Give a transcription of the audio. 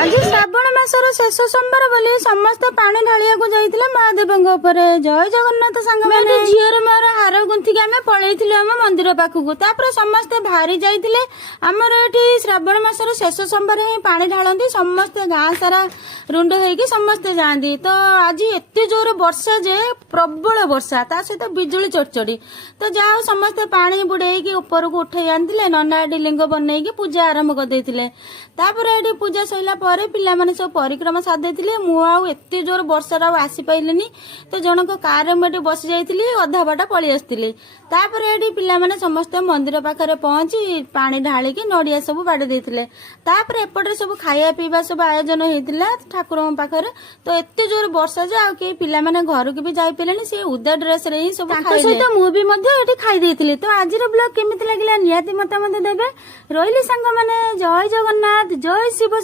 आज श्रावण मासर शेष सोमवार बोली समस्त पानी ढालिया जाइए महादेव जय जगन्नाथ सांग मैंने झीर मोर हार गुंथिक आम पलैलु आम मंदिर पाखक तापर समस्ते बाहरी जाइए आमर ये श्रावण मासर शेष सोमवार ही पानी ढालती समस्ते गाँ सारा रुंड होगी समस्ते जाती तो आज एत जोर वर्षा जे प्रबल वर्षा ता सहित बिजुली चढ़चड़ी तो जहाँ समस्ते पानी बुड़े ऊपर को उठे आनी नना एटी लिंग बनईकी पूजा आरंभ करदे तापर पूजा सैला पर पिला माने सब परिक्रमा साधे मु आते जोर वर्षा आसी पाइलिनी तो जनक कार मुझे बसी जाइली अधा बाटा पलि आसती तापर ये पिला माने समस्ते मंदिर पाखे पहुंची पानी ढालिकी नड़िया सब बाड़ी देते तापर एपटे सब खाया पीवा सब आयोजन होता ठाकुर पाखे तो एत जोर वर्षा जे आ पिला माने घर को भी जापारे सी उदा ड्रेस रे ही सब सहित मुझे खाई तो आज ब्लॉग केमी लगे निहाती मतामत देवे रही सांग मैंने जय जगन्नाथ जय शिव।